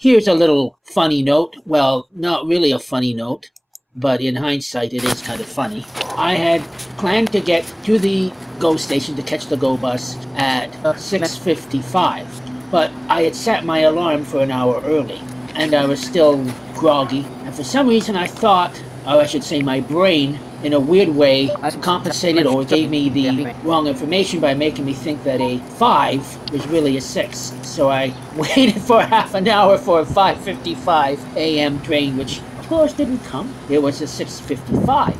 Here's a little funny note. Well, not really a funny note, but in hindsight, it is kind of funny. I had planned to get to the GO station to catch the GO bus at 6:55, but I had set my alarm for an hour early, and I was still groggy, and for some reason I thought, or I should say my brain, in a weird way, compensated or gave me the wrong information by making me think that a 5 was really a 6. So I waited for half an hour for a 5:55 a.m. train, which of course didn't come. It was a 6:55.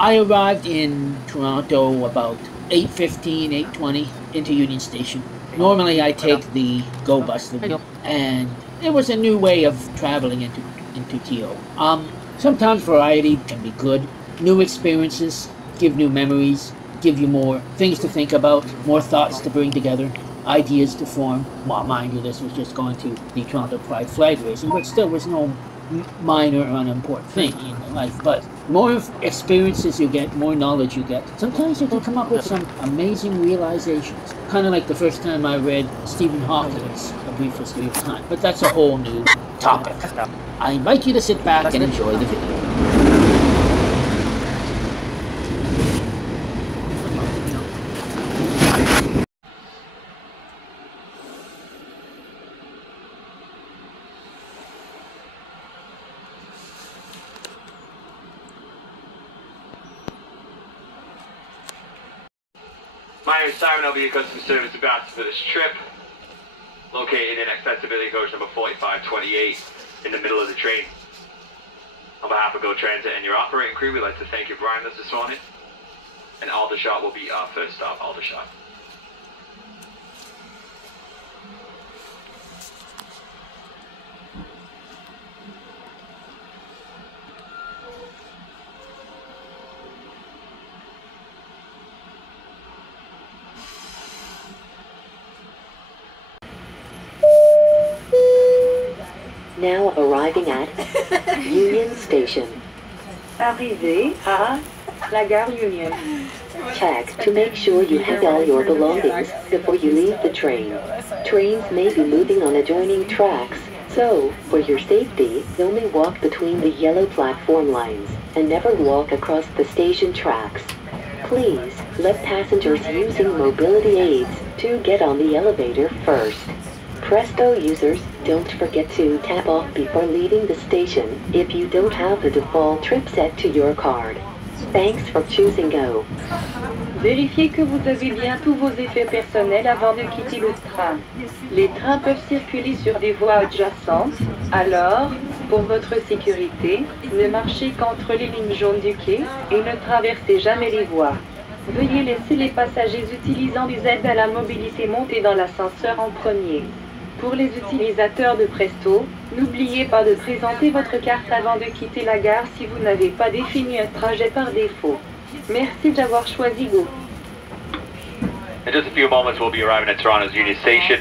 I arrived in Toronto about 8:15, 8:20 into Union Station. Normally I take the GO bus, and it was a new way of traveling into TO. Sometimes variety can be good. New experiences give new memories, give you more things to think about, more thoughts to bring together, ideas to form. Well, mind you, this was just going to the Toronto Pride flag raising, but still was no minor or unimportant thing in life. But more experiences you get, more knowledge you get, sometimes you can come up with some amazing realizations. Kind of like the first time I read Stephen Hawking's A Brief History of Time. But that's a whole new topic. I invite you to sit back and enjoy the video. My name is Simon. I'll be your customer service ambassador for this trip. Located in accessibility coach number 4528 in the middle of the train. On behalf of GO Transit and your operating crew, we'd like to thank you for riding us this morning. And Aldershot will be our first stop, Aldershot. Now arriving at Union Station. Arrivé à la gare Union. Check to make sure you have all your belongings before you leave the train. Trains may be moving on adjoining tracks, so, for your safety, only walk between the yellow platform lines and never walk across the station tracks. Please, let passengers using mobility aids to get on the elevator first. Presto users, don't forget to tap off before leaving the station if you don't have the default trip set to your card. Thanks for choosing GO. Vérifiez que vous avez bien tous vos effets personnels avant de quitter le train. Les trains peuvent circuler sur des voies adjacentes, alors, pour votre sécurité, ne marchez qu'entre les lignes jaunes du quai et ne traversez jamais les voies. Veuillez laisser les passagers utilisant des aides à la mobilité monter dans l'ascenseur en premier. Pour les utilisateurs de Presto, n'oubliez pas de présenter votre carte avant de quitter la gare si vous n'avez pas défini un trajet par défaut. Merci d'avoir choisi GO. In just a few moments we'll be arriving at Toronto's Union Station.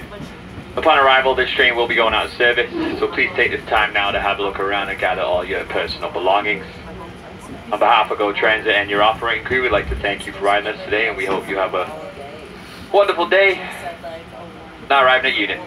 Upon arrival, this train will be going out of service, so please take this time now to have a look around and gather all your personal belongings. On behalf of GO Transit and your operating crew, we'd like to thank you for riding us today, and we hope you have a wonderful day. Now arriving at Union.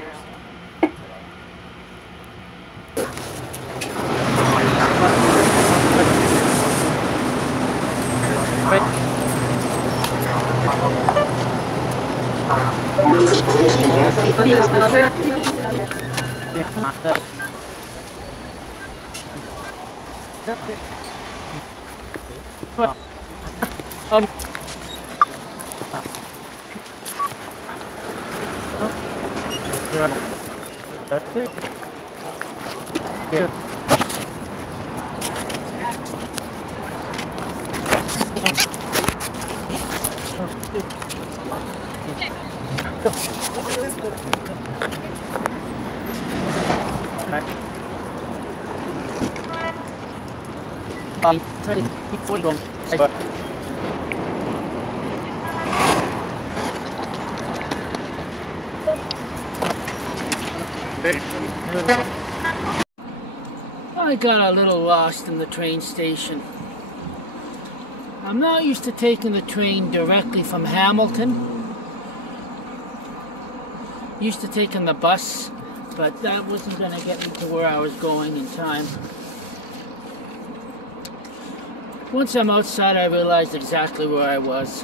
I got a little lost in the train station. I'm not used to taking the train directly from Hamilton. Used to taking the bus, but that wasn't going to get me to where I was going in time. Once I'm outside, I realized exactly where I was.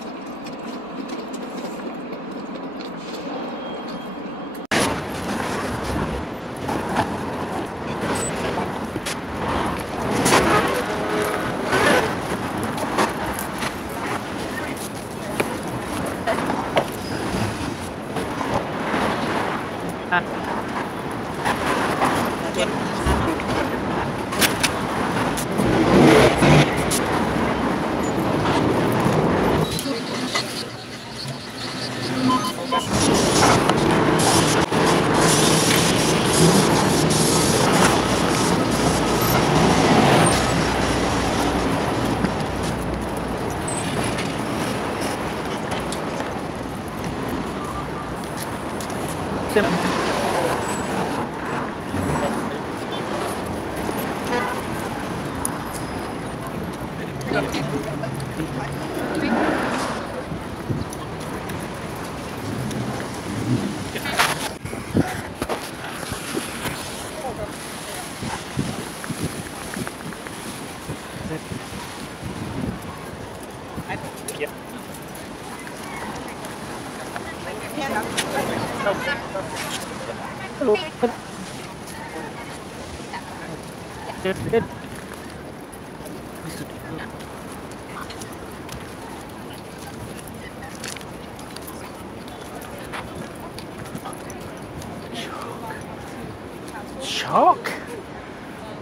Chalk?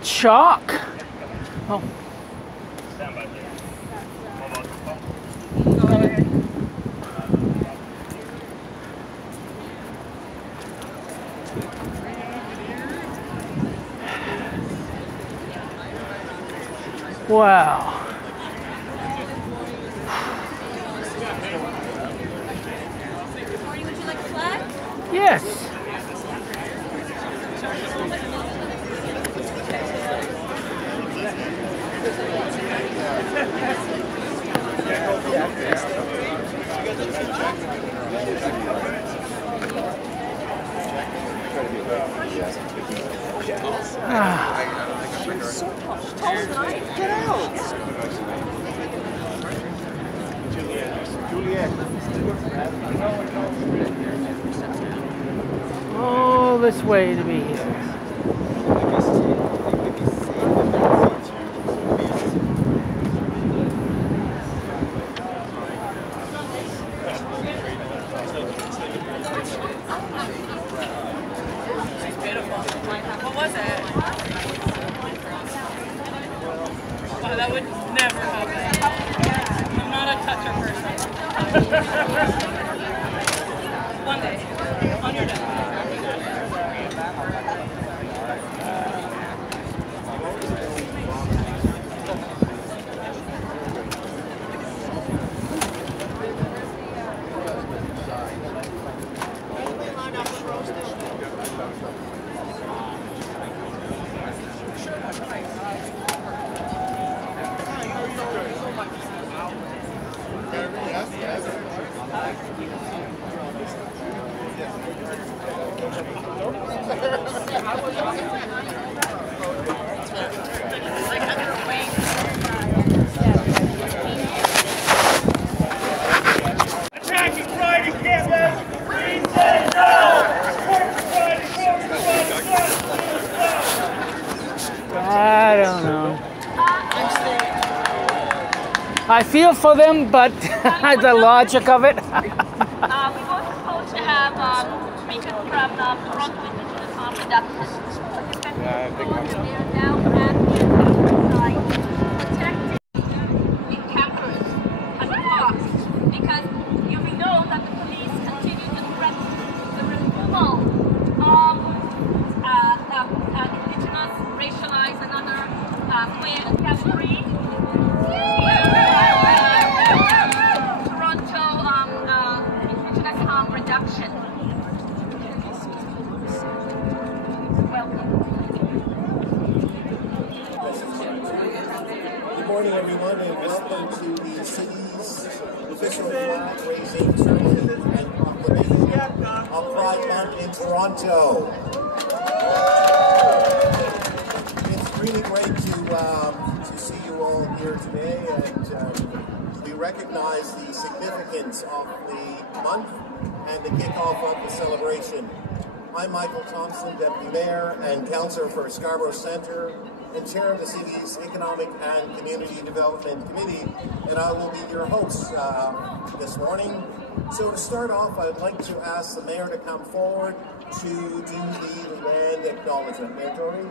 Chalk? Oh. Wow. Would you like a flag? Yes. Get out! All this way to be here. What was it? Oh, that would never happen. I'm not a toucher person. One day, on your death. I don't know. I feel for them, but the logic of it. We were supposed to have speakers from Toronto Indigenous Harm Reduction. They're now at the site protecting encampers at the park because you will know that the police continue to threaten the removal of Indigenous, racialized, and other queer category. Toronto Indigenous Harm Reduction. Welcome. Good morning, everyone, and welcome to the city's official flag raising ceremony and proclamation of Pride Month in Toronto. It's really great to see you all here today, and we recognize the significance of the month and the kickoff of the celebration. I'm Michael Thompson, Deputy Mayor and Councillor for Scarborough Centre and Chair of the City's Economic and Community Development Committee, and I will be your host this morning. So to start off, I'd like to ask the Mayor to come forward to do the land acknowledgement. Mayor Tory.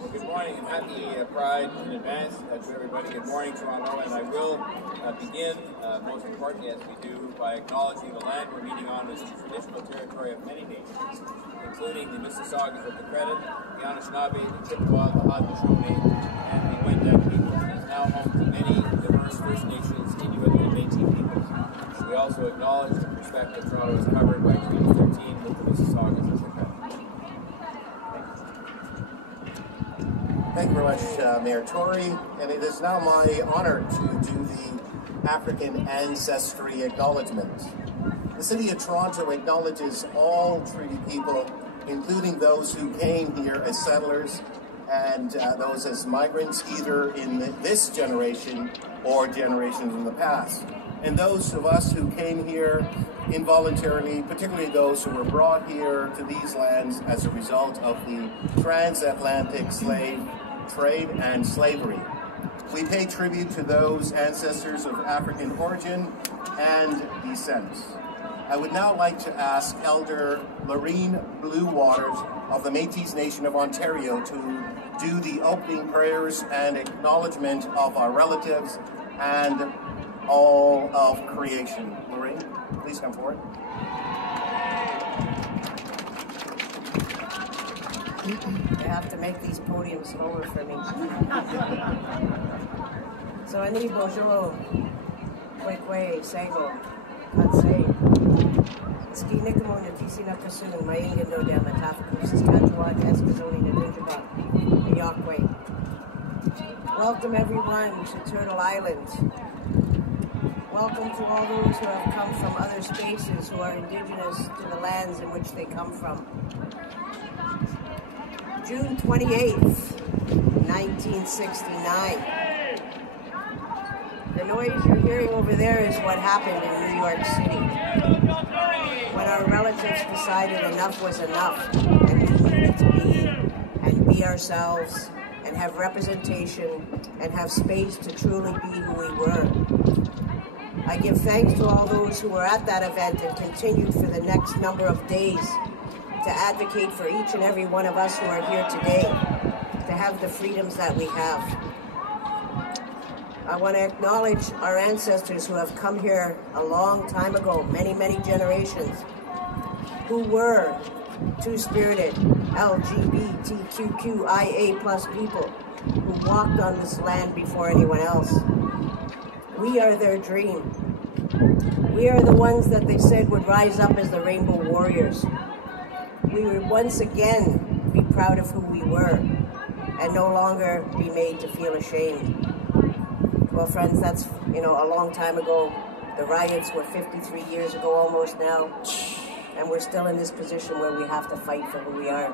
Well, good morning and happy Pride in advance to everybody. Good morning, Toronto, and I will begin, most importantly as we do, by acknowledging the land we're meeting on is the traditional territory of many nations, including the Mississaugas of the Credit, the Anishinaabe, the Chippewa, the Haudenosaunee, and the Wendat peoples. It is now home to many diverse First Nations, Inuit, and Métis peoples. We also acknowledge and respect that Toronto is covered by Treaty 13 with the Mississaugas of the Credit. Thank you very much, Mayor Tory, and it is now my honor to do the African Ancestry Acknowledgement. The City of Toronto acknowledges all treaty people, including those who came here as settlers and those as migrants, either in this generation or generations in the past. And those of us who came here involuntarily, particularly those who were brought here to these lands as a result of the transatlantic slave trade and slavery. We pay tribute to those ancestors of African origin and descent. I would now like to ask Elder Loreen Bluewaters of the Métis Nation of Ontario to do the opening prayers and acknowledgement of our relatives and all of creation. Loreen, please come forward. I have to make these podiums lower for me. So ani bonjour, kwekwe, sego, katsay. Ski nikamo na tisi na kasung mayingando da matafaku Saskatchewan, Eskazoni na Ninjaga, Yaqui. Welcome everyone to Turtle Island. Welcome to all those who have come from other spaces who are indigenous to the lands in which they come from. June 28th, 1969. The noise you're hearing over there is what happened in New York City. When our relatives decided enough was enough and we needed to be ourselves and have representation and have space to truly be who we were. I give thanks to all those who were at that event and continued for the next number of days to advocate for each and every one of us who are here today to have the freedoms that we have. I want to acknowledge our ancestors who have come here a long time ago, many, many generations, who were two-spirited LGBTQIA+ people who walked on this land before anyone else. We are their dream. We are the ones that they said would rise up as the Rainbow Warriors. We would once again be proud of who we were and no longer be made to feel ashamed. Well, friends, that's, a long time ago. The riots were 53 years ago almost now, and we're still in this position where we have to fight for who we are.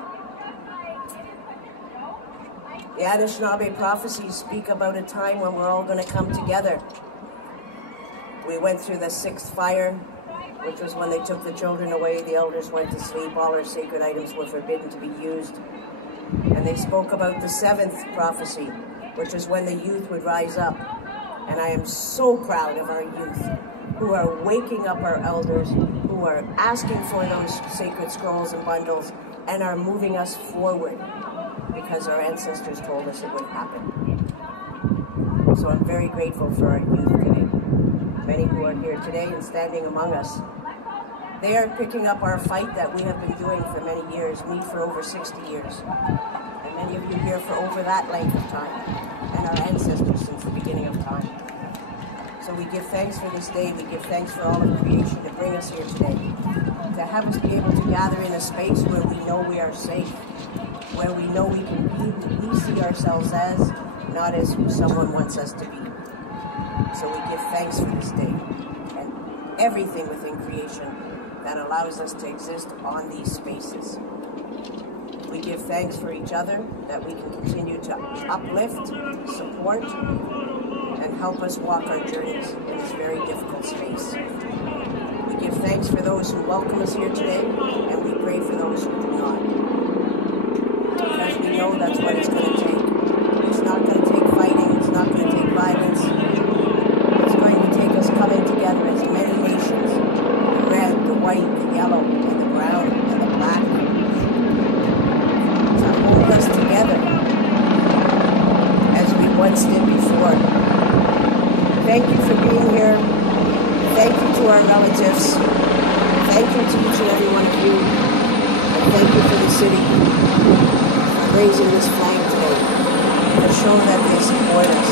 The Anishinaabe prophecies speak about a time when we're all going to come together. We went through the 6th fire, which was when they took the children away, the elders went to sleep, all our sacred items were forbidden to be used. And they spoke about the 7th prophecy, which is when the youth would rise up. And I am so proud of our youth, who are waking up our elders, who are asking for those sacred scrolls and bundles, and are moving us forward, because our ancestors told us it would happen. So I'm very grateful for our youth today. Many who are here today and standing among us. They are picking up our fight that we have been doing for many years, me for over 60 years, and many of you here for over that length of time, and our ancestors since the beginning of time. So we give thanks for this day, we give thanks for all of creation to bring us here today, to have us be able to gather in a space where we know we are safe, where we know we can be who we see ourselves as, not as who someone wants us to be. So we give thanks for this day and everything within creation that allows us to exist on these spaces. We give thanks for each other, that we can continue to uplift, support, and help us walk our journeys in this very difficult space. We give thanks for those who welcome us here today, and we pray for those who do not. Because we know that's what it's going to take. It's not going to take fighting, it's not going to take violence. It's going to take us coming together as many nations, the red, the white, the yellow, and the brown, and the black, to hold us together as we once did before. Thank you for being here. Thank you to our relatives. Thank you to each and every one of you. And thank you for the city for raising this flag today, to show that they support us.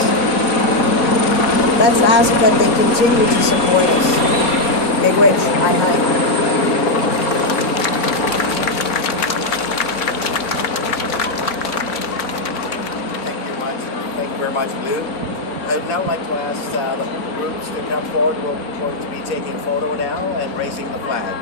Let's ask that they continue to support us. Miigwech, Aye. Thank you very much, Lou. I'd now like to ask the groups to come forward. We're going to be taking a photo now and raising the flag.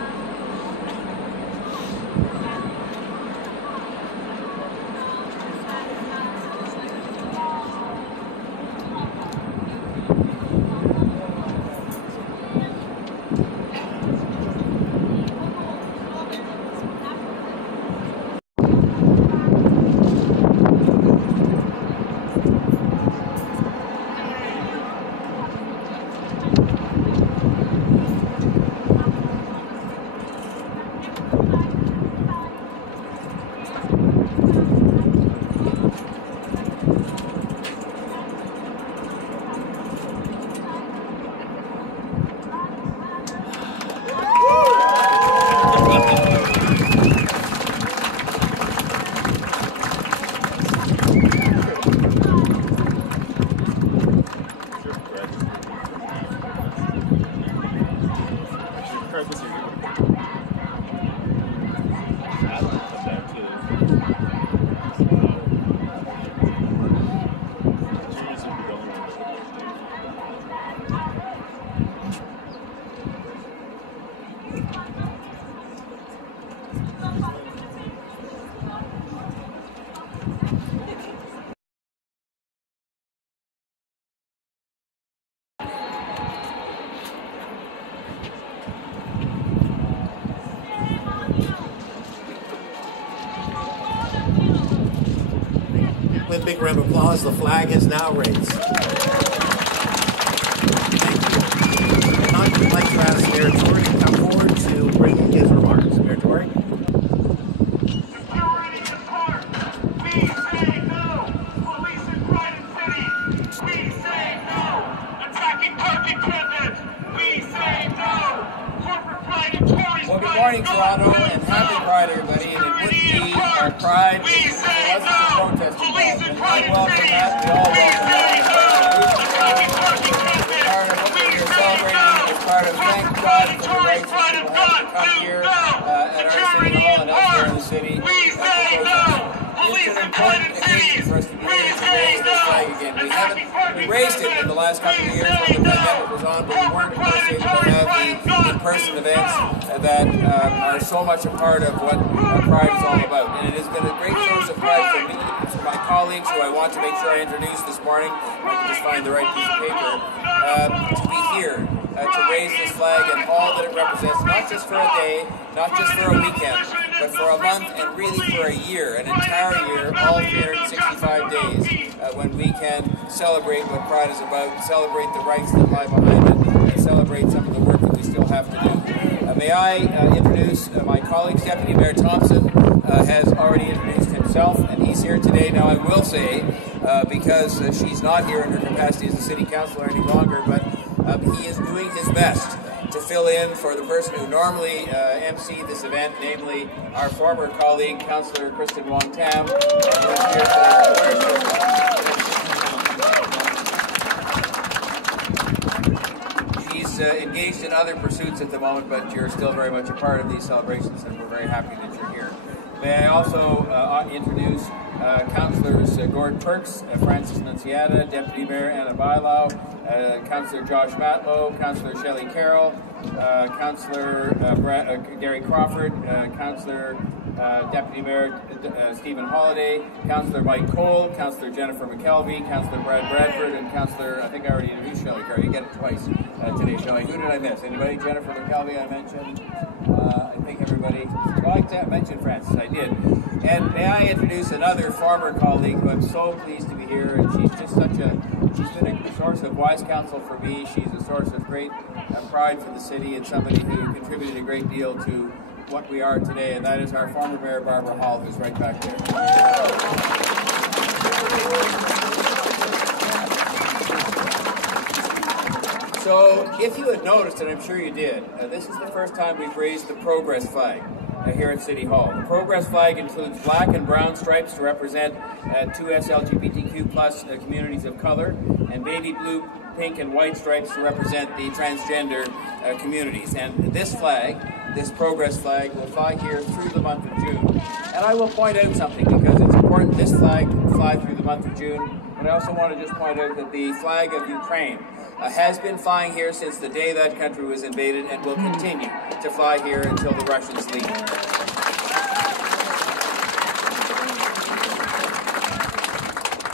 With a big round of applause, the flag is now raised. Thank you. Now I'd like to ask Mayor Tory to come forward to bring his remarks. Mayor Tory. Security is hard. We say no. Police in Brighton City. We say no. Attacking parking attendants. We say no. Corporate pride and Tories. Well, good morning, Toronto, and happy Pride, everybody. And it would be our pride. We say no. Police in Brighton City. We all welcome Attacking parking attendants. part of what we're celebrating as part of thank God for the rights that people have to come here at our City Hall and elsewhere in the city. We say no. Police in Brighton City. For us to be able to raise this flag again. We raised it in the last couple of years when the pandemic was on, but we weren't able to have the in-person events that are so much a part of what Pride is all about. And it has been a great source of pride for me, for my colleagues, who I want to make sure I introduce this morning, if I can just find the right piece of paper, to be here, to raise this flag and all that it represents, not just for a day, not just for a weekend, but for a month and really for a year, an entire year, all 365 days, when we can celebrate what Pride is about, celebrate the rights that lie behind it, and celebrate some of the work that we still have to do. May I introduce my colleagues. Deputy Mayor Thompson has already introduced himself, and he's here today. Now I will say, because she's not here in her capacity as a city councillor any longer, but he is doing his best to fill in for the person who normally emceed this event, namely our former colleague, Councillor Kristen Wong-Tam, who is here today. She's engaged in other pursuits at the moment, but you're still very much a part of these celebrations, and we're very happy that you're here. May I also introduce Councillors Gord Perks, Francis Nunziata, Deputy Mayor Anna Bailau, Councillor Josh Matlow, Councillor Shelley Carroll, Councillor Gary Crawford, Councillor Deputy Mayor Stephen Holliday, Councillor Mike Cole, Councillor Jennifer McKelvey, Councillor Brad Bradford, and Councillor, I think I already introduced Shelley Carroll. You get it twice today, Shelley. Who did I miss? Anybody? Jennifer McKelvey I mentioned. I think everybody. Well, I mentioned Francis. I did. And may I introduce another former colleague who I'm so pleased to be here, and she's just she's been a source of wise counsel for me. She's a source of great pride for the city, and somebody who contributed a great deal to what we are today, and that is our former Mayor Barbara Hall, who's right back there. So, if you had noticed, and I'm sure you did, this is the first time we've raised the Progress flag here at City Hall. The Progress flag includes black and brown stripes to represent 2S LGBTQ+ communities of color, and baby blue, pink, and white stripes to represent the transgender communities. And this flag, this Progress flag, will fly here through the month of June. And I will point out something because it's important. This flag will fly through the month of June, but I also want to just point out that the flag of Ukraine has been flying here since the day that country was invaded and will continue to fly here until the Russians leave.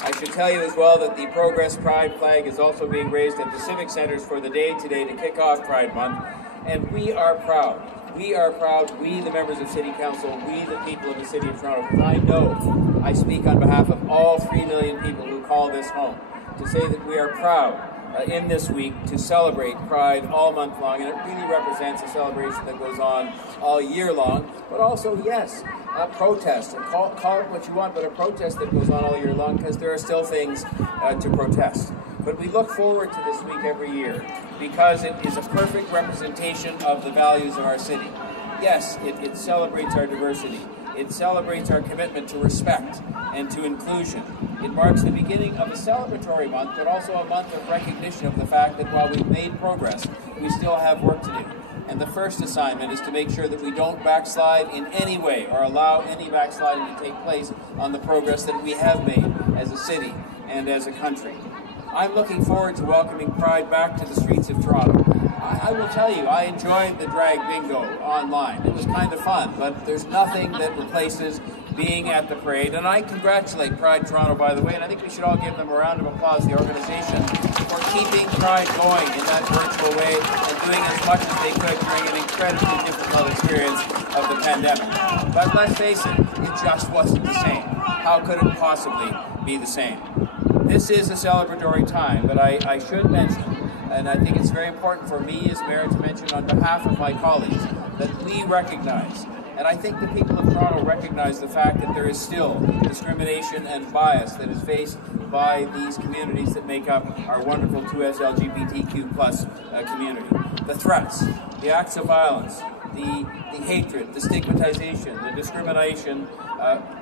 I should tell you as well that the Progress Pride flag is also being raised at the Civic Centres for the day today to kick off Pride Month, and we are proud. We are proud, we the members of City Council, we the people of the City of Toronto, because I know I speak on behalf of all 3 million people who call this home, to say that we are proud in this week to celebrate Pride all month long, and it really represents a celebration that goes on all year long, but also, yes, a protest. Call it what you want, but a protest that goes on all year long, because there are still things to protest. But we look forward to this week every year because it is a perfect representation of the values of our city. Yes, it celebrates our diversity. It celebrates our commitment to respect and to inclusion. It marks the beginning of a celebratory month, but also a month of recognition of the fact that while we've made progress, we still have work to do. And the first assignment is to make sure that we don't backslide in any way or allow any backsliding to take place on the progress that we have made as a city and as a country. I'm looking forward to welcoming Pride back to the streets of Toronto. I will tell you, I enjoyed the drag bingo online. It was kind of fun, but there's nothing that replaces being at the parade. And I congratulate Pride Toronto, by the way, and I think we should all give them a round of applause, the organization, for keeping Pride going in that virtual way and doing as much as they could during an incredibly difficult experience of the pandemic. But let's face it, it just wasn't the same. How could it possibly be the same? This is a celebratory time, but I should mention, and I think it's very important for me as mayor to mention on behalf of my colleagues, that we recognize, and I think the people of Toronto recognize the fact that there is still discrimination and bias that is faced by these communities that make up our wonderful 2S LGBTQ+ community. The threats, the acts of violence, the hatred, the stigmatization, the discrimination.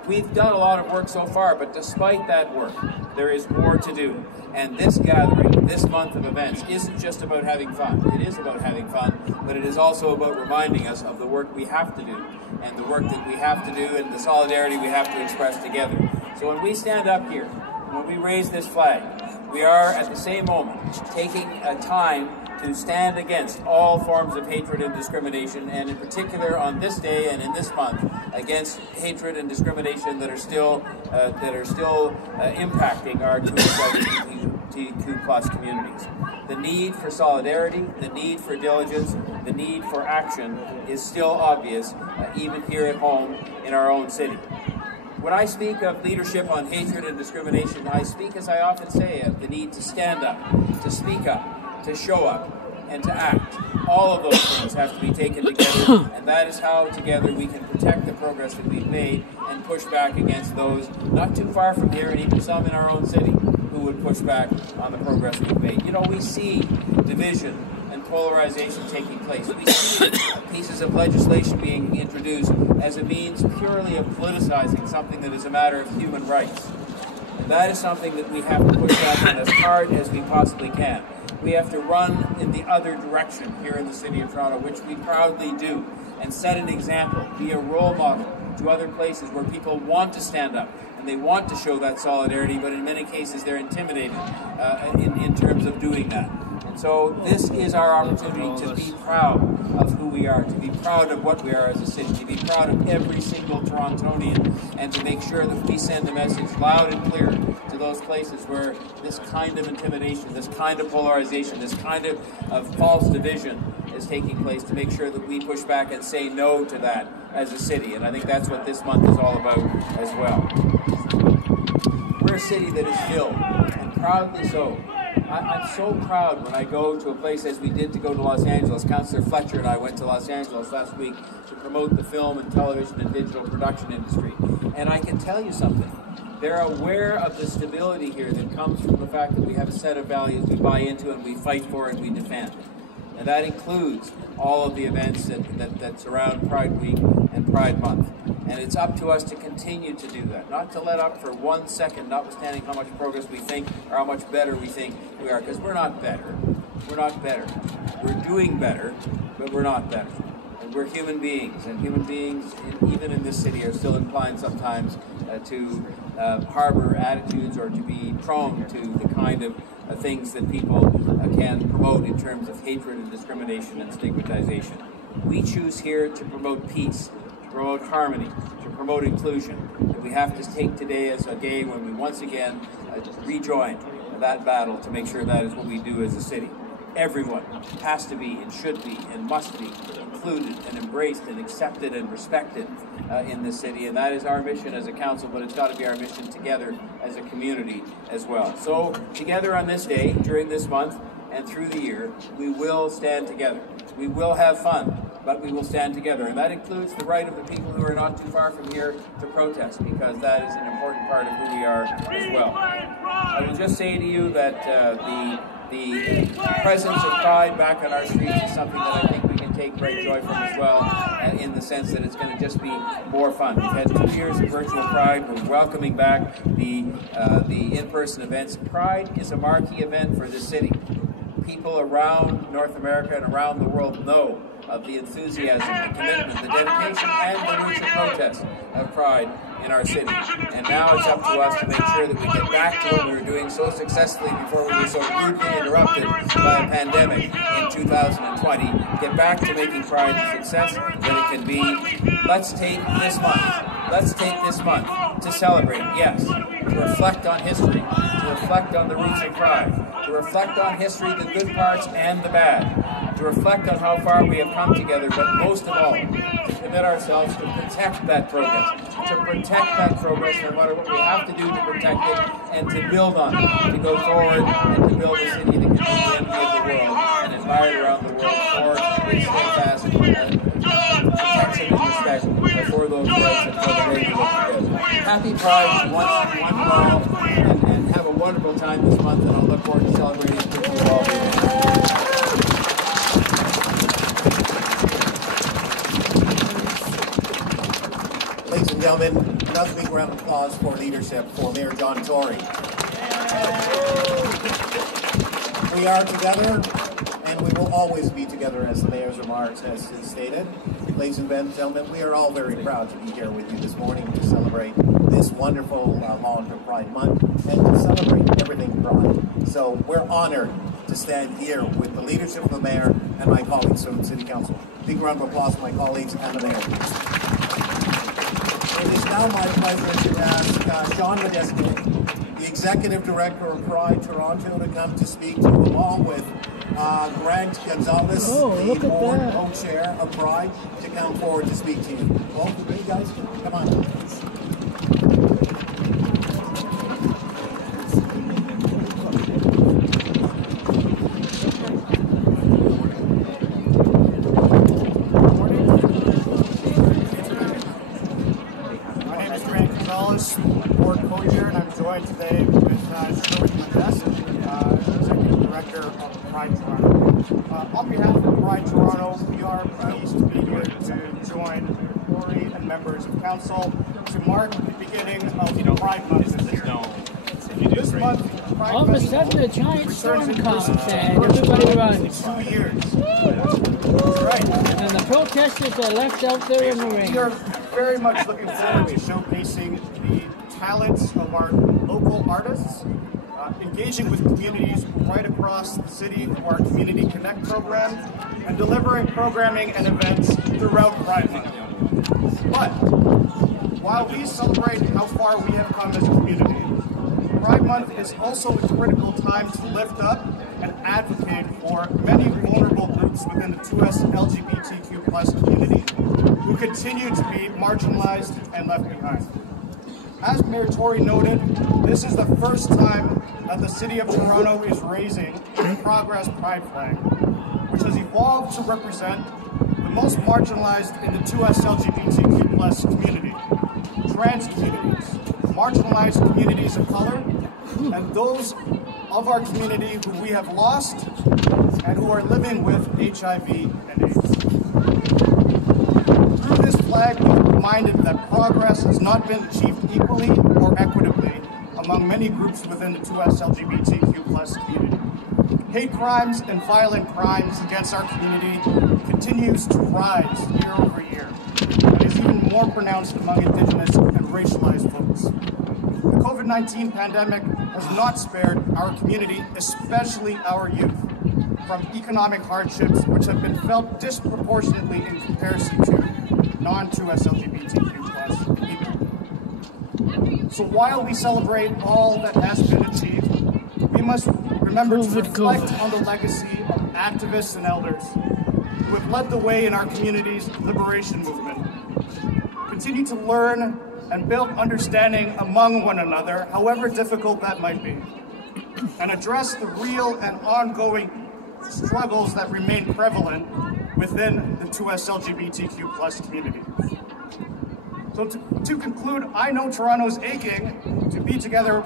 We've done a lot of work so far, but despite that work, there is more to do. And this gathering, this month of events, isn't just about having fun. It is about having fun, but it is also about reminding us of the work we have to do, and the work that we have to do, and the solidarity we have to express together. So when we stand up here, when we raise this flag, we are at the same moment taking a time to stand against all forms of hatred and discrimination, and in particular on this day and in this month, against hatred and discrimination that are still impacting our LGBTQ+ communities. The need for solidarity, the need for diligence, the need for action is still obvious, even here at home in our own city. When I speak of leadership on hatred and discrimination, I speak, as I often say, of the need to stand up, to speak up, to show up, and to act. All of those things have to be taken together, and that is how together we can protect the progress that we've made and push back against those not too far from here, and even some in our own city, who would push back on the progress we've made. You know, we see division and polarization taking place. We see pieces of legislation being introduced as a means purely of politicizing something that is a matter of human rights. And that is something that we have to push back on as hard as we possibly can. We have to run in the other direction here in the City of Toronto, which we proudly do, and set an example, be a role model to other places where people want to stand up and they want to show that solidarity, but in many cases they're intimidated in terms of doing that. And so this is our opportunity to be proud of who we are, to be proud of what we are as a city, to be proud of every single Torontonian, and to make sure that we send a message loud and clear to those places where this kind of intimidation, this kind of polarization, this kind of false division is taking place, to make sure that we push back and say no to that as a city. And I think that's what this month is all about as well. We're a city that is filled, and proudly so. I'm so proud when I go to a place, as we did to go to Los Angeles. Councillor Fletcher and I went to Los Angeles last week to promote the film and television and digital production industry. And I can tell you something. They're aware of the stability here that comes from the fact that we have a set of values we buy into and we fight for and we defend. And that includes all of the events that surround Pride Week and Pride Month. And it's up to us to continue to do that, not to let up for 1 second, notwithstanding how much progress we think or how much better we think we are, because we're not better. We're not better. We're doing better, but we're not better. And we're human beings, and human beings, even in this city, are still inclined sometimes to harbor attitudes or to be prone to the kind of things that people can promote in terms of hatred and discrimination and stigmatization. We choose here to promote peace, to promote harmony, to promote inclusion. And we have to take today as a day when we once again rejoin that battle to make sure that is what we do as a city. Everyone has to be and should be and must be included and embraced and accepted and respected in this city, and that is our mission as a council, but it's got to be our mission together as a community as well. So together on this day, during this month, and through the year, we will stand together. We will have fun, but we will stand together, and that includes the right of the people who are not too far from here to protest, because that is an important part of who we are as well. I will just say to you that the presence of Pride back on our streets is something that I think we can take great joy from as well, in the sense that it's going to just be more fun. We've had 2 years of virtual Pride. We're welcoming back the in-person events. Pride is a marquee event for this city. People around North America and around the world know of the enthusiasm, the commitment, the dedication, and the roots of protest of Pride in our city. And now it's up to us to make sure that we get back to what we were doing so successfully before we were so rudely interrupted by a pandemic in 2020. Get back to making Pride the success that it can be. Let's take this month to celebrate, yes, to reflect on history, to reflect on the roots of Pride, to reflect on history, the good parts and the bad, to reflect on how far we have come together, but most of all, to commit ourselves to protect that progress, no matter what we have to do to protect it, and to build on it, to go forward and to build a city that can be the envy of the world and admired around the world for its steadfast protection and respect for those rights and for the way we live together. Happy Pride once and all, and have a wonderful time this month, and I'll look forward to celebrating with you all. Ladies and gentlemen, another big round of applause for leadership for Mayor John Tory. We are together, and we will always be together, as the Mayor's remarks has stated. Ladies and gentlemen, we are all very proud to be here with you this morning to celebrate this wonderful launch of Pride Month and to celebrate everything Pride. So we're honored to stand here with the leadership of the Mayor and my colleagues from the City Council. Big round of applause for my colleagues and the Mayor. It is now my pleasure to ask Sean Modesty, the Executive Director of Pride Toronto, to come to speak to you, along with Grant Gonzalez, the board co-chair of Pride, to come forward to speak to you. Well, ready, guys? Come on. Board co-chair, and I'm joined today with Sherwood Modest, Executive Director of Pride Toronto. On behalf of Pride Toronto, we are pleased to be here to join Tory and members of Council to mark the beginning of Pride Month this year. This month Pride All of a Festival sudden, a giant storm returns in comes person and everybody runs. 2 years. That's right. And the protesters are left out there in the rain. We are very much looking forward to showcasing the talents of our local artists, engaging with communities right across the city through our Community Connect program, and delivering programming and events throughout Pride Month. But while we celebrate how far we have come as a community, Pride Month is also a critical time to lift up and advocate for many vulnerable groups within the 2S LGBTQ+ community who continue to be marginalized and left behind. As Mayor Tory noted, this is the first time that the City of Toronto is raising the Progress Pride flag, which has evolved to represent the most marginalized in the 2S LGBTQ+ community, trans communities, marginalized communities of color, and those of our community who we have lost and who are living with HIV and AIDS. Through this flag, we are reminded that progress has not been achieved equally or equitably among many groups within the 2S LGBTQ+ community. Hate crimes and violent crimes against our community continues to rise year over year, and is even more pronounced among Indigenous and racialized folks. The COVID-19 pandemic has not spared our community, especially our youth, from economic hardships which have been felt disproportionately in comparison to non-2S LGBTQ+ people. So while we celebrate all that has been achieved, we must remember to reflect on the legacy of activists and elders who have led the way in our community's liberation movement. Continue to learn and build understanding among one another, however difficult that might be, and address the real and ongoing struggles that remain prevalent within the 2S LGBTQ+ community. So to conclude, I know Toronto's aching to be together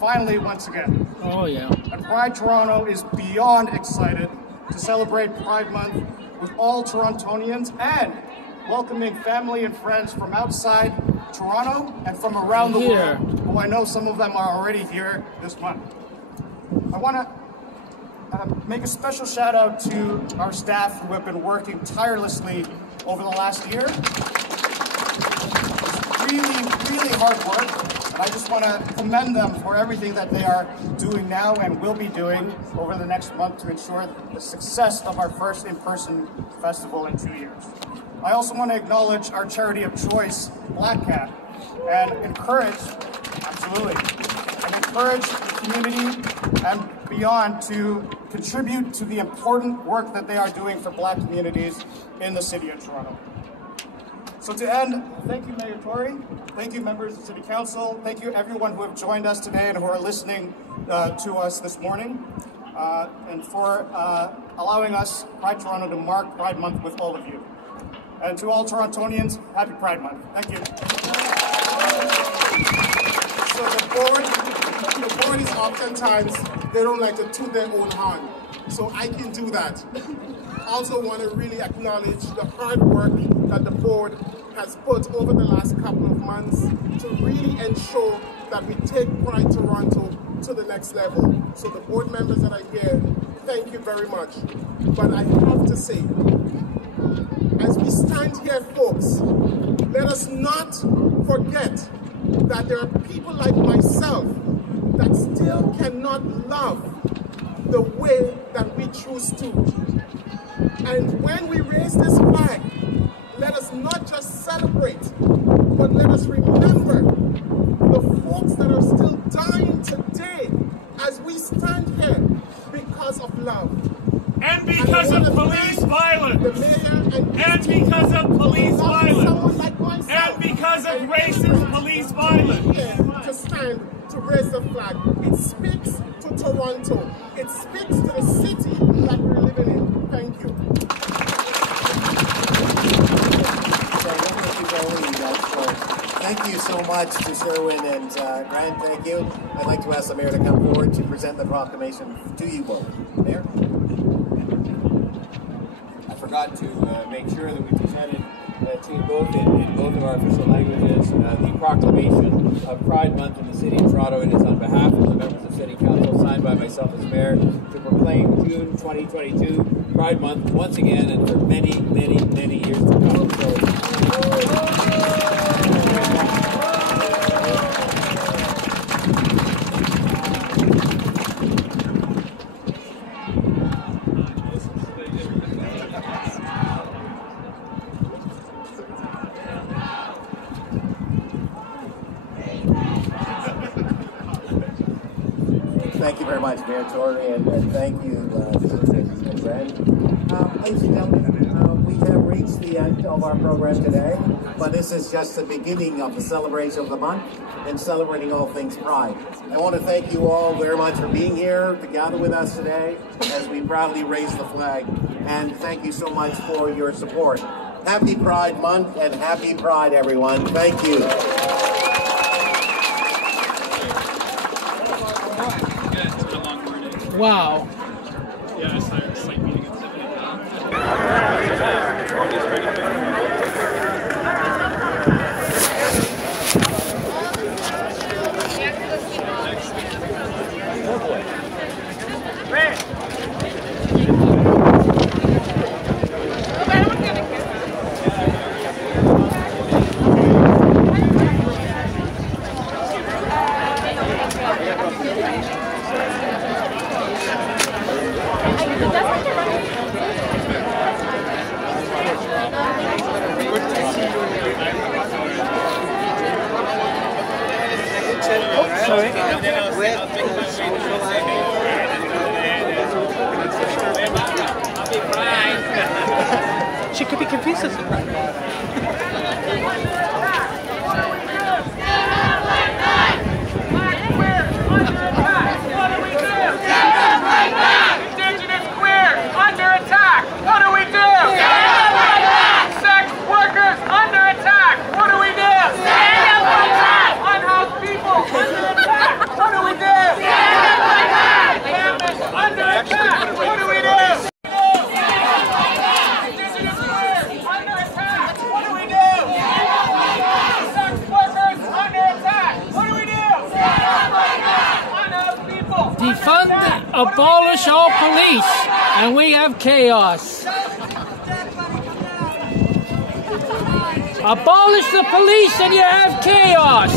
finally once again. Oh yeah. And Pride Toronto is beyond excited to celebrate Pride Month with all Torontonians and welcoming family and friends from outside Toronto and from around the world, who I know some of them are already here this month. I want to make a special shout out to our staff who have been working tirelessly over the last year. It's really hard work, and I just want to commend them for everything that they are doing now and will be doing over the next month to ensure the success of our first in-person festival in 2 years. I also want to acknowledge our charity of choice, Black Cat, and encourage the community and beyond to contribute to the important work that they are doing for Black communities in the City of Toronto. So to end, thank you, Mayor Tory. Thank you, members of the City Council. Thank you, everyone who have joined us today and who are listening to us this morning, and for allowing us, Pride Toronto, to mark Pride Month with all of you. And to all Torontonians, happy Pride Month. Thank you. So the board is oftentimes, they don't like to toot their own horn. So I can do that. Also want to really acknowledge the hard work that the board has put over the last couple of months to really ensure that we take Pride Toronto to the next level. So the board members that are here, thank you very much. But I have to say, as we stand here, folks, let us not forget that there are people like myself that still cannot love the way that we choose to. And when we raise this flag, let us not just celebrate, but let us remember the folks that are still dying today as we stand here because of love. And because of police violence. And because of police violence. And because of racist police violence. To stand to raise the flag. It speaks to Toronto. It speaks to the city that we're living in. Thank you. Thank you so much to Sherwin and Grant. Thank you. I'd like to ask the Mayor to come forward to present the proclamation to you both. Mayor? I forgot to make sure that we presented to you both in both of our official languages the proclamation of Pride Month in the City of Toronto. It is on behalf of the members of City Council, signed by myself as Mayor, to proclaim June 2022 Pride Month once again and for many, many, many years to come. Thank you very much, Mayor Tory, and thank you, and Brad. Ladies and gentlemen, we have reached the end of our program today, but this is just the beginning of the celebration of the month and celebrating all things Pride. I want to thank you all very much for being here to gather with us today as we proudly raise the flag, and thank you so much for your support. Happy Pride Month and happy Pride, everyone. Thank you. Wow. Yeah, it's like site meeting at 7 She could be confused. Indigenous queer under attack. What do we do? Stand up like that. Sex workers under attack. What do we do? Stand up like that. Unhoused people under attack. What do we do? Stand up like that. Campus under attack. What do we do? Indigenous queer under attack. What do we do? Stand up like that. Sex workers under attack. What do we do? Stand up like that. Unhoused people. Defund, abolish all police, and we have chaos. Abolish the police and you have chaos.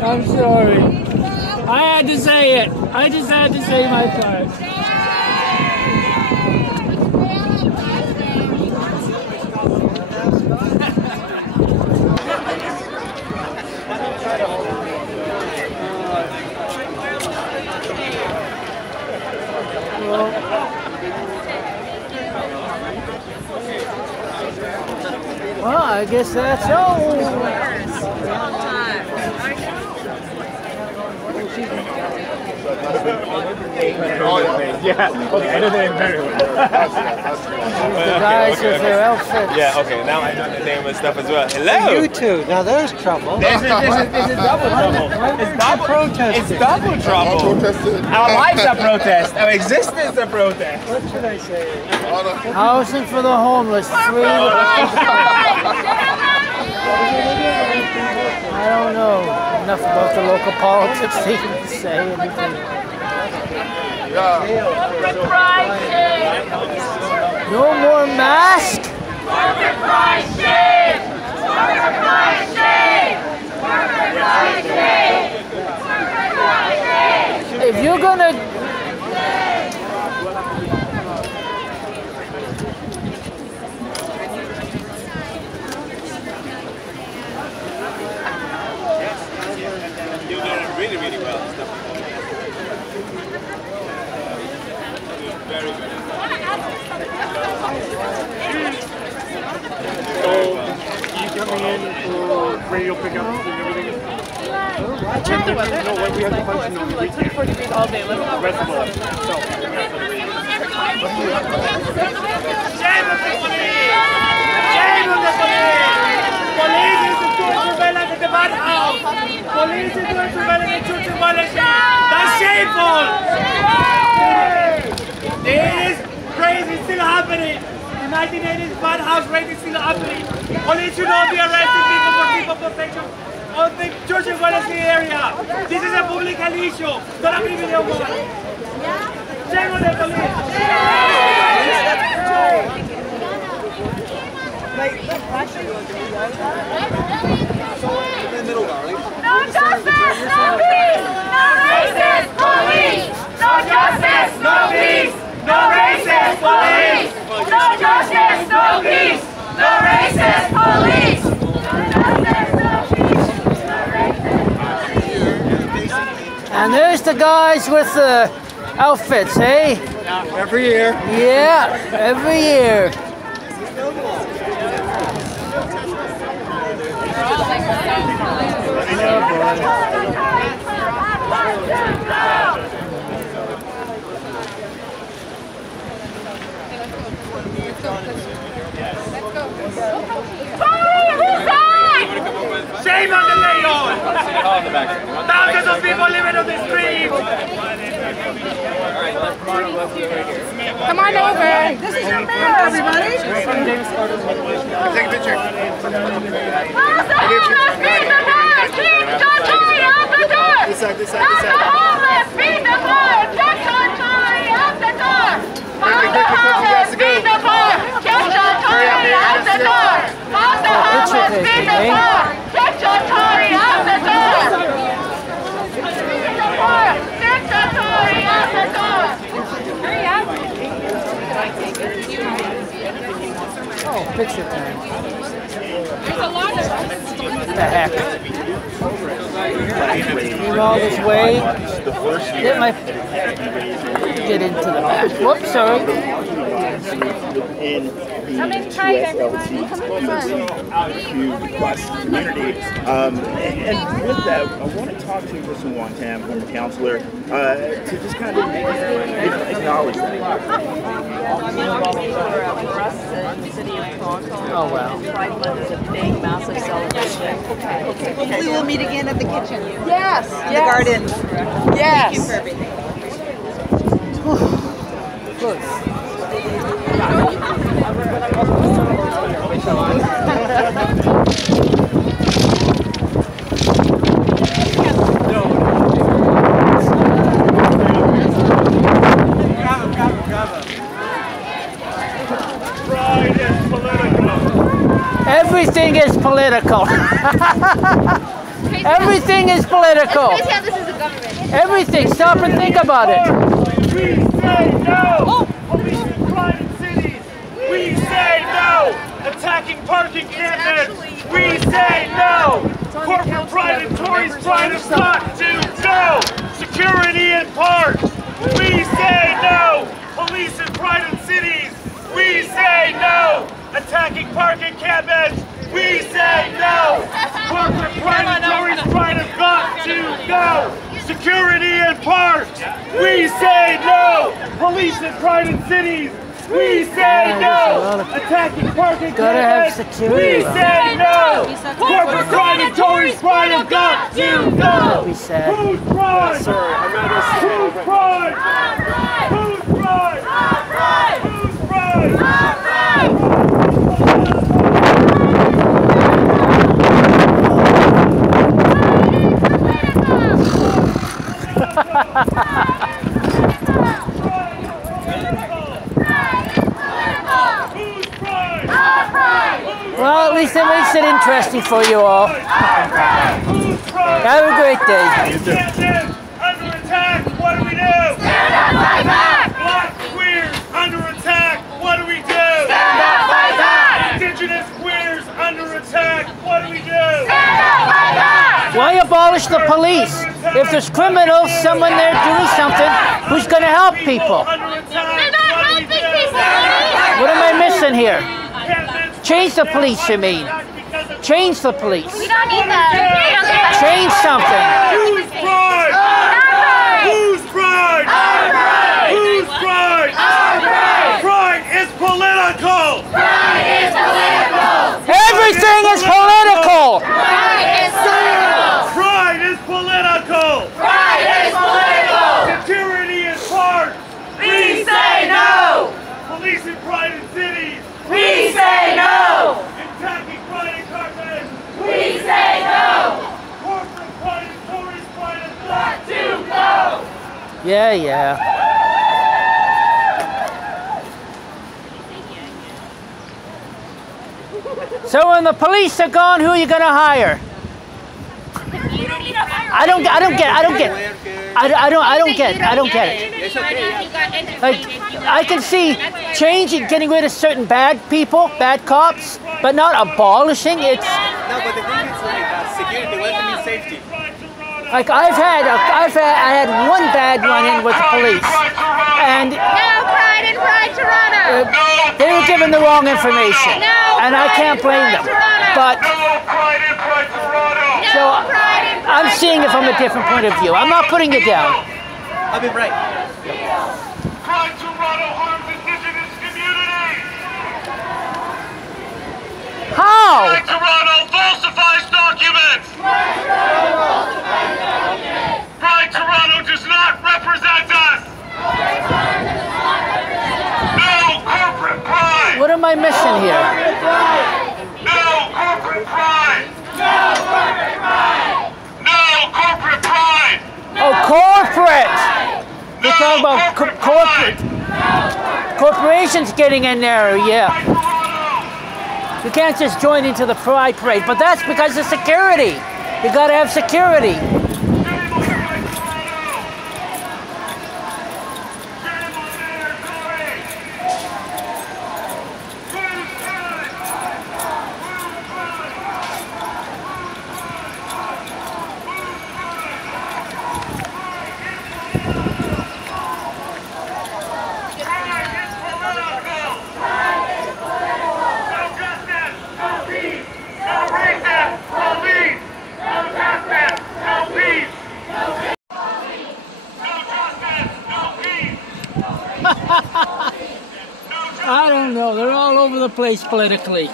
I'm sorry. I had to say it. I just had to say my part. Well, I guess that's all. Yeah, okay, I know the name very well. The guys with their outfits. Yeah, okay, now I know the name and stuff as well. Hello! You two, now there's trouble. This is double trouble. It's double protest. It's double trouble. Our lives are protest. Our existence is a protest. What should I say? Housing for the homeless. I don't know enough about the local politics to even say anything. No more mask. If you're gonna You're doing it really, really well. Very good. So, you coming in for radio pickups and everything? Check the weather. No, we have the function on the weekend. 34 degrees all day. Let's go. Rest of all. So, Shame on the police! Shame on the police! Police is doing surveillance at the White House! Police is doing surveillance at Church of Wellington! That's shameful! This crazy still happening! 1980s bad house raiding still happening. Only to not be arresting people for people protection on the Church and Wednesday area. This is a public issue, not a criminal one. Check on the police. No justice, no peace! No racist police! No justice, no peace! No racist police! No justice, no peace! No racist police! And there's the guys with the outfits, eh? Every year. Yeah, every year. Shame on the Leon! Thousands of people living on the street! Come on over! This is your mayor, everybody! Take a picture. This side, this side, this side. Feed the poor! Catch on Tory out the door! Feed the homeless! Feed the poor! Catch on Tory out the door! Feed the homeless! Feed the poor! Catch on Tory out the door! Feed the poor! Catch on Tory out the door! Hurry up! Oh, picture time. There's a lot of us. What the heck? Came all this way. Get into the back. Whoops, sorry. Come inside, everybody. Come inside. LGBTQ+ community. And with that, I want to talk to Mr. Wontam, former counselor, to just kind of acknowledge that. For us in the city of Toronto, oh wow. Pride Month is a big, massive celebration. Okay. Hopefully we'll meet again at the kitchen. Yes. The garden. Yes. Thank you for everything. Good. Everything is political. Everything is political. Everything. Stop and think about it. We say no! Police in private cities! We say no! Attacking parking cameras! We say no! Corporate pride and Tories' pride have got to go! Security in parks! We say no! Police in private cities! We say no! Attacking parking cameras! We say no! Corporate pride and Tories' pride have got to go! Security in parks! We say no! Police in private cities! We say no! Attacking parking cameras! We say no! Corporate pride and Tories' pride have got to go! Who's pride? Who's pride? Who's pride? Who's pride? Well, at least it makes it interesting for you all. Have a great day. Under attack, what do we do? Stand up, fight back! Black queers under attack, what do we do? Stand up, fight back! Indigenous queers under attack, what do we do? Stand up, fight back! Why abolish the police? If there's criminals, someone there doing something, who's going to help people? They're not helping people! What am I missing here? Change the police, you mean? Change the police. We don't need that. Change something. Who's pride? Who's pride? Who's pride? Pride is political. Pride is political. Everything is political. Pride is political. Pride is political. Pride is political. Security is part. We say no. Police in private cities. Yeah, yeah. So when the police are gone, who are you gonna hire? I don't get it. Like, I can see changing, getting rid of certain bad people, bad cops, but not abolishing. It's no, but the thing is like security, they welcome in safety. like I had one bad run-in with the police, and Pride in Pride Toronto. they were given the wrong information, and I can't blame them. But so I'm seeing it from a different point of view. I'm not putting it down. I'll be right. Pride Toronto harms Indigenous communities. How? Pride Toronto falsifies documents. Pride Toronto does not represent us. No corporate pride. What am I missing here? No corporate pride. No corporate pride. No corporate pride. Oh, corporate! We're talking about corporate. Corporations getting in there, yeah. You can't just join into the Pride Parade, but that's because of security. You gotta have security. I don't know. They're all over the place politically.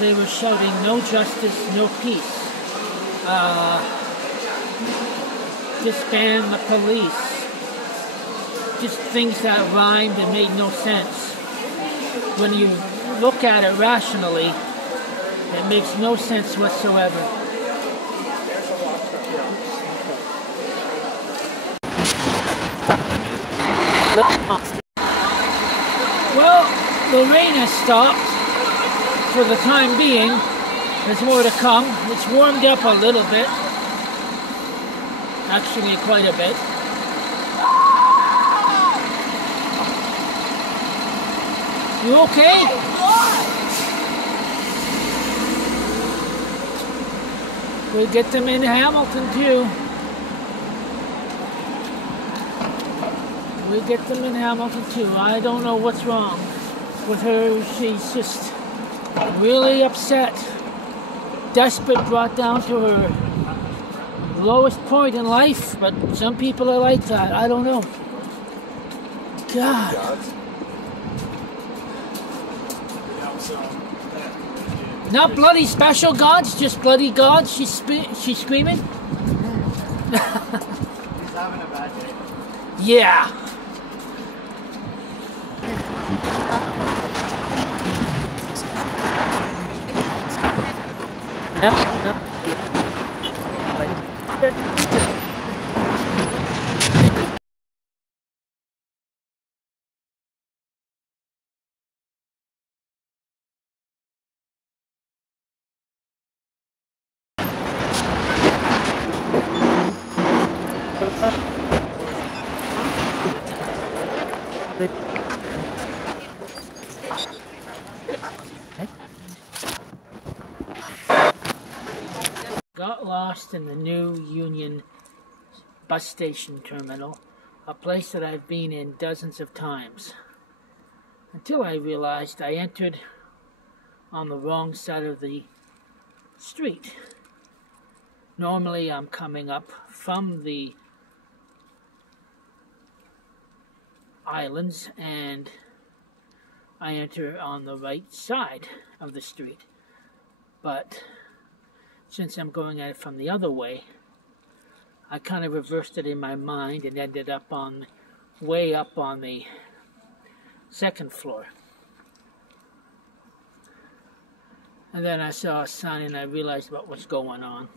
They were shouting, "No justice, no peace. Disband the police." Just things that rhymed and made no sense. When you look at it rationally, it makes no sense whatsoever. Well, the rain has stopped for the time being. There's more to come. It's warmed up a little bit. Actually, quite a bit. You okay? We'll get them in Hamilton too. We'll get them in Hamilton too. I don't know what's wrong with her. She's just really upset. Desperate, brought down to her lowest point in life, but some people are like that. I don't know. God. Not bloody special gods, just bloody gods. She's screaming. He's having a bad day. Yeah. Got lost in the new Union bus station terminal a place that I've been in dozens of times, until I realized I entered on the wrong side of the street. Normally I'm coming up from the islands and I enter on the right side of the street, but since I'm going at it from the other way, I kind of reversed it in my mind and ended up on way up on the second floor. And then I saw a sign and I realized what was going on.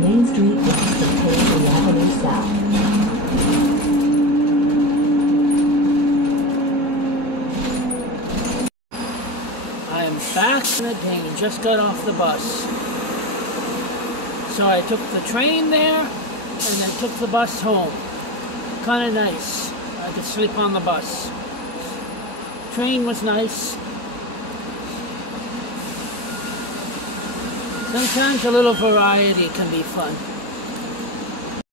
Main Street is the Page Avenue I am back in the game, just got off the bus. So I took the train there and then took the bus home. Kind of nice. I could sleep on the bus. Train was nice. Sometimes a little variety can be fun.